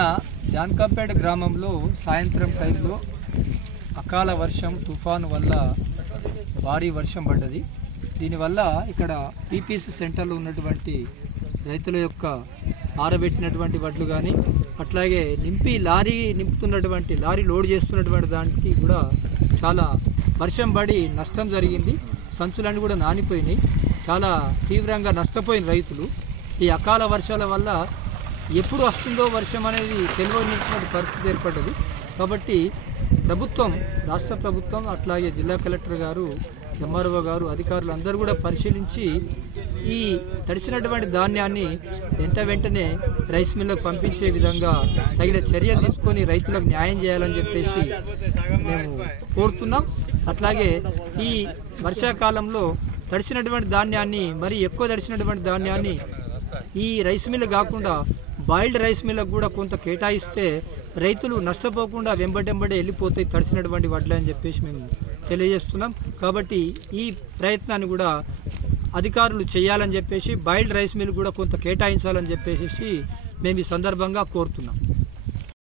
నిన్న జాన్కంపేట గ్రామంలో సాయంత్రం టైంలో అకాల వర్షం తుఫాను వల్ల భారీ వర్షం పడ్డది. దీనివల్ల ఇక్కడ పీపీసీ సెంటర్లో ఉన్నటువంటి రైతుల యొక్క ఆరబెట్టినటువంటి వడ్లు కానీ అట్లాగే లారీ లోడ్ చేస్తున్నటువంటి దానికి కూడా చాలా వర్షం పడి నష్టం జరిగింది. సంచులన్నీ కూడా నానిపోయినాయి. చాలా తీవ్రంగా నష్టపోయిన రైతులు. ఈ అకాల వర్షాల వల్ల ఎప్పుడు వస్తుందో వర్షం అనేది తెలియనిటువంటి పరిస్థితి ఏర్పడ్డది. కాబట్టి రాష్ట్ర ప్రభుత్వం అట్లాగే జిల్లా కలెక్టర్ గారు, ఎంఆర్ఓ గారు, అధికారులు అందరూ కూడా పరిశీలించి ఈ తడిసినటువంటి ధాన్యాన్ని వెంటనే రైస్ మిల్లుకు పంపించే విధంగా తగిన చర్యలు తీసుకొని రైతులకు న్యాయం చేయాలని చెప్పేసి మేము కోరుతున్నాం. అట్లాగే ఈ వర్షాకాలంలో తడిసినటువంటి ధాన్యాన్ని, మరి ఎక్కువ తడిసినటువంటి ధాన్యాన్ని ఈ రైస్ మిల్లు కాకుండా బాయిల్డ్ రైస్ మిల్లకు కూడా కొంత కేటాయిస్తే రైతులు నష్టపోకుండా వెంబడెంబడే వెళ్ళిపోతాయి తడిసినటువంటి వడ్లు అని చెప్పేసి మేము తెలియజేస్తున్నాం. కాబట్టి ఈ ప్రయత్నాన్ని కూడా అధికారులు చేయాలని చెప్పేసి, బాయిల్డ్ రైస్ మిల్ కూడా కొంత కేటాయించాలని చెప్పేసి మేము ఈ సందర్భంగా కోరుతున్నాం.